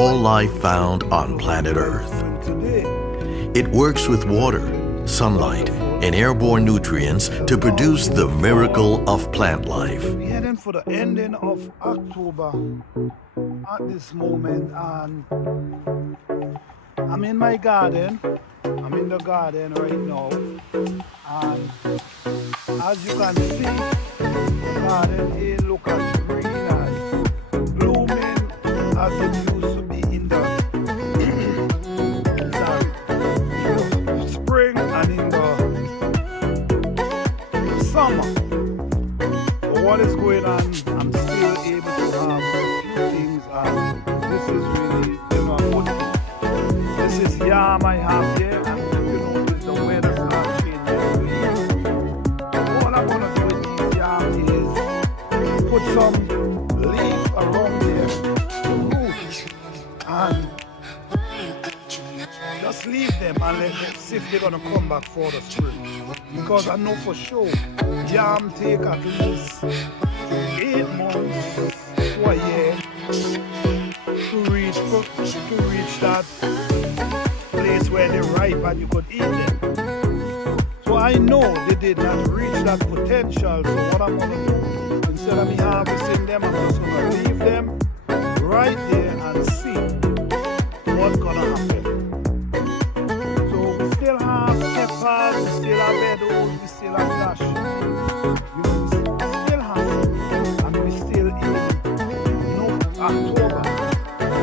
all life found on planet Earth. It works with water, sunlight, and airborne nutrients to produce the miracle of plant life. We're heading for the ending of October at this moment, and I'm in my garden. I'm in the garden right now, and as you can see, the garden it looks as green and blooming as it used to be in the spring and in the summer. But what is going on, I'm still able to have a few things, and this is really, you know, good. This is yam I have here, and you notice the weather starts changing. All I'm gonna do with these yam is put some leaf around there, roots, and just leave them and let them see if they're gonna come back for the spring. Because I know for sure yam take at least 8 months to a year to reach that place where they're ripe and you could eat them. So I know they did not reach that potential. So what I'm gonna do, instead of me harvesting them, I'm just gonna leave them right there and see what's gonna happen. We still have peppers, we still have meadows, we still have dash. You know, we still have it, and we still in October.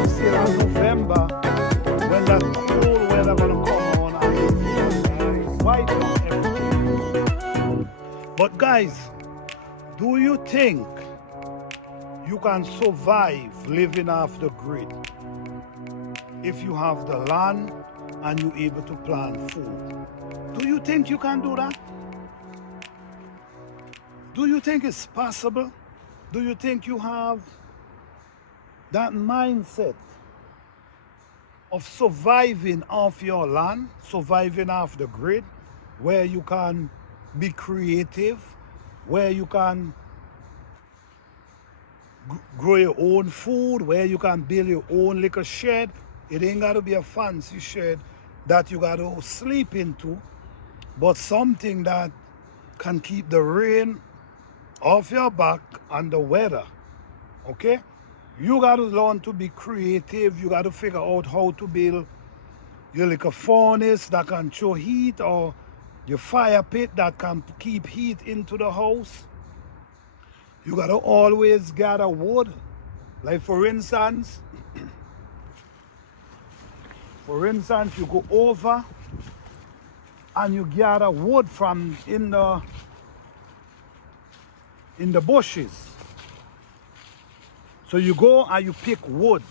We still have November, when that cold weather gonna come on and it's wipe out everything. But guys, do you think you can survive living off the grid if you have the land and you're able to plant food? Do you think you can do that? Do you think it's possible? Do you think you have that mindset of surviving off your land, surviving off the grid, where you can be creative, where you can grow your own food, where you can build your own little shed? It ain't got to be a fancy shed that you got to sleep into, but something that can keep the rain off your back and the weather, okay? You got to learn to be creative. You got to figure out how to build your little furnace that can show heat, or your fire pit that can keep heat into the house. You got to always gather wood. Like for instance, you go over and you gather wood from in the bushes. So you go and you pick wood.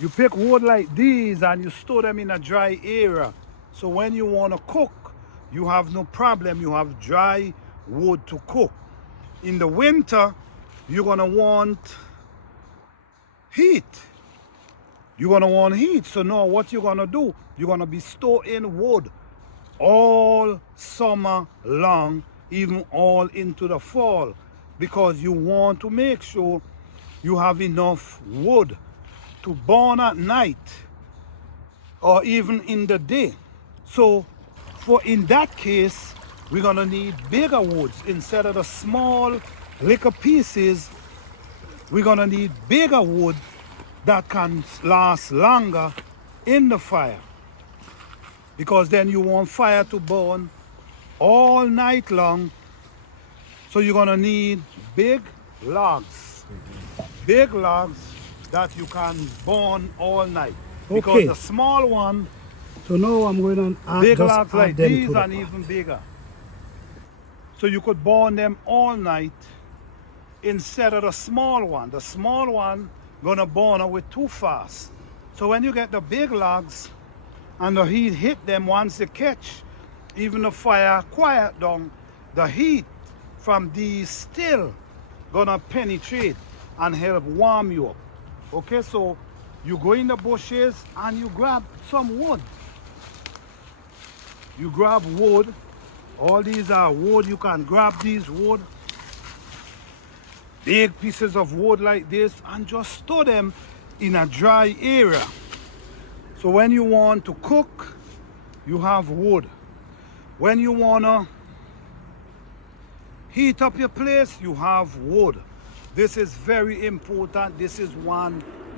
You pick wood like these and you store them in a dry area. So when you want to cook, you have no problem. You have dry wood to cook. In the winter, you're going to want heat. You're going to want heat. So now what you're going to do, you're going to be storing wood all summer long, even all into the fall, because you want to make sure you have enough wood to burn at night or even in the day. So in that case, we're going to need bigger woods instead of the small little pieces. We're going to need bigger wood that can last longer in the fire, because then you want fire to burn all night long. So you're gonna need big logs that you can burn all night. Because the small one, so now I'm going to add big just logs add like them these to the and even bigger. So you could burn them all night instead of the small one. The small one gonna burn away too fast. So when you get the big logs and the heat hit them, once they catch, even the fire quiet down, the heat from these still gonna penetrate and help warm you up. Okay, so you go in the bushes and you grab some wood. You grab wood. All these are wood. You can grab these wood big pieces of wood like this and just store them in a dry area. So when you want to cook, you have wood. When you want to heat up your place, you have wood. This is very important. This is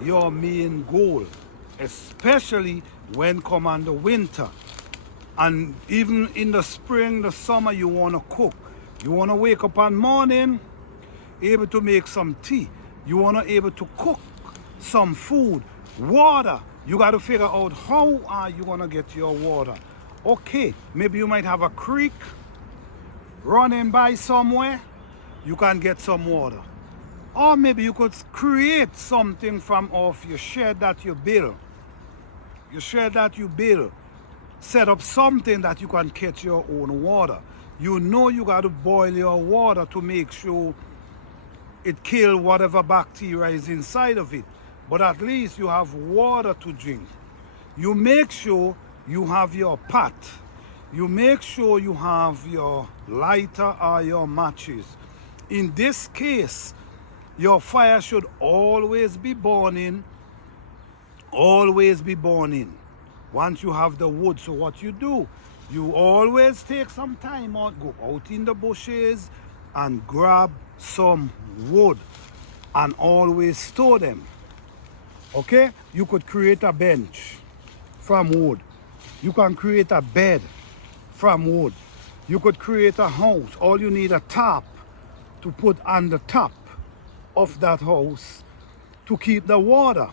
your main goal, especially when come on the winter. And even in the spring, the summer, you want to cook. You want to wake up in the morning, able to make some tea. You want to able to cook some food. Water, you got to figure out how are you going to get your water. Okay, maybe you might have a creek running by somewhere. You can get some water. Or maybe you could create something from off your shed that you build. Your shed that you build. Set up something that you can catch your own water. You know you got to boil your water to make sure it kill whatever bacteria is inside of it. But at least you have water to drink. You make sure you have your pot. You make sure you have your lighter or your matches. In this case, your fire should always be burning. Always be burning. Once you have the wood, so what you do, you always take some time out, go out in the bushes and grab some wood and always store them. Okay? You could create a bench from wood. You can create a bed from wood. You could create a house. All you need a top to put on the top of that house to keep the water.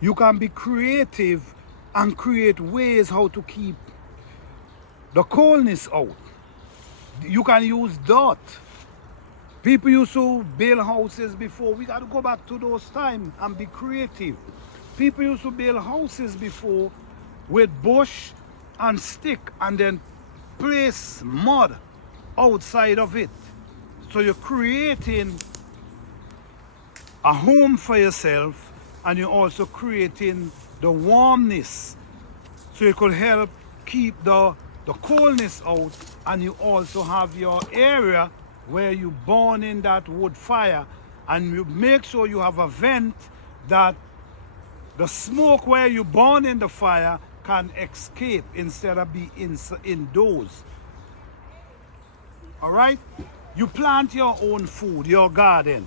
You can be creative and create ways how to keep the coldness out. You can use dirt. People used to build houses before. We got to go back to those times and be creative. People used to build houses before with bush and stick and then place mud outside of it. So you're creating a home for yourself and you're also creating the warmness, so it could help keep the coldness out, and you also have your area where you burn in that wood fire, and you make sure you have a vent that the smoke where you burn in the fire can escape instead of be indoors. All right? You plant your own food, your garden.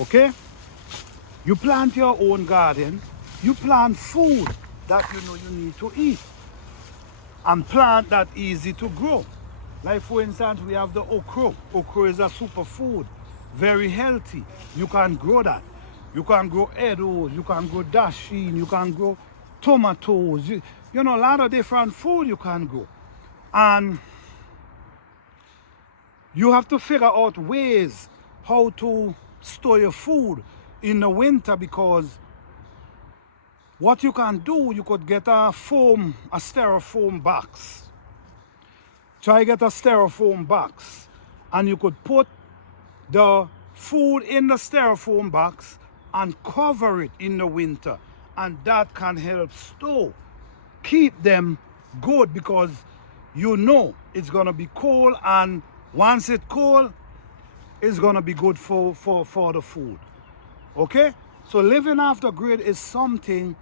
Okay? You plant your own garden. You plant food that you know you need to eat. And plant that easy to grow. Like for instance, we have the okra. Okra is a superfood. Very healthy. You can grow that. You can grow edibles. You can grow dasheen. You can grow tomatoes. You know, a lot of different food you can grow. And you have to figure out ways how to store your food in the winter, because what you can do, you could get a styrofoam box. Try get a styrofoam box and you could put the food in the styrofoam box and cover it in the winter, and that can help store, keep them good, because you know it's gonna be cold, and once it's cold, it's gonna be good for the food. Okay? So living off the grid is something.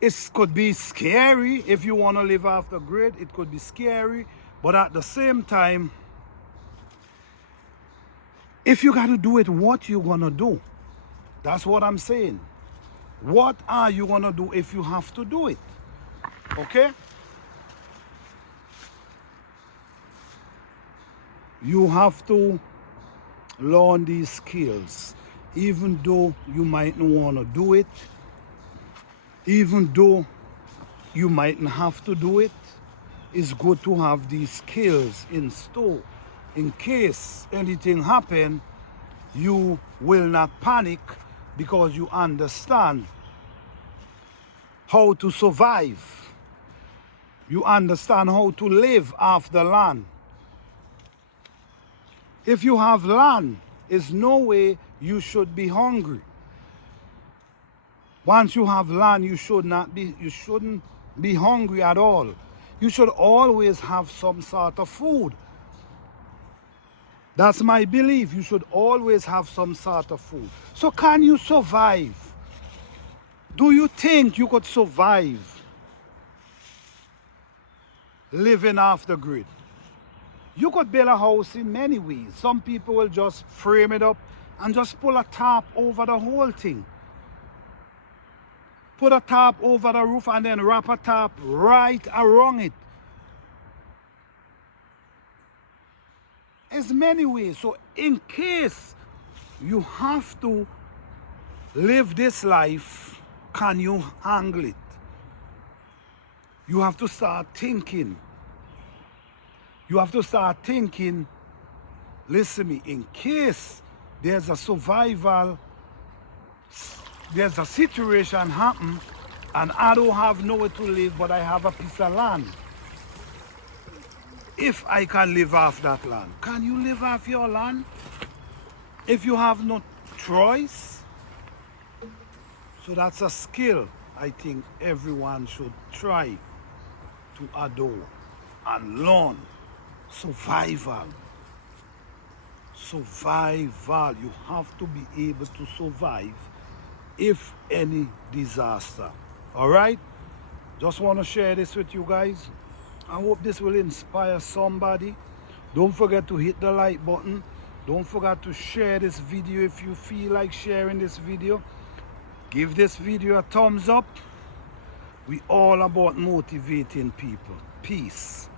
It could be scary if you want to live off the grid. It could be scary, but at the same time, if you got to do it, what you gonna do? That's what I'm saying. What are you gonna do if you have to do it? Okay? You have to learn these skills, even though you mightn't want to do it. Even though you mightn't have to do it, it's good to have these skills in store. In case anything happen, you will not panic, because you understand how to survive. You understand how to live off the land. If you have land, there's no way you should be hungry. Once you have land, you shouldn't be hungry at all. You should always have some sort of food. That's my belief. You should always have some sort of food. So can you survive? Do you think you could survive living off the grid? You could build a house in many ways. Some people will just frame it up and just pull a tarp over the whole thing. Put a tarp over the roof and then wrap a tarp right around it. There's many ways. So in case you have to live this life, can you handle it? You have to start thinking. You have to start thinking, listen to me, in case there's a survival, there's a situation happen and I don't have nowhere to live, but I have a piece of land. If I can live off that land, can you live off your land? If you have no choice? So that's a skill I think everyone should try to adopt and learn. Survival. Survival. You have to be able to survive if any disaster. All right? Just want to share this with you guys. I hope this will inspire somebody. Don't forget to hit the like button. Don't forget to share this video if you feel like sharing this video. Give this video a thumbs up. We all about motivating people. Peace.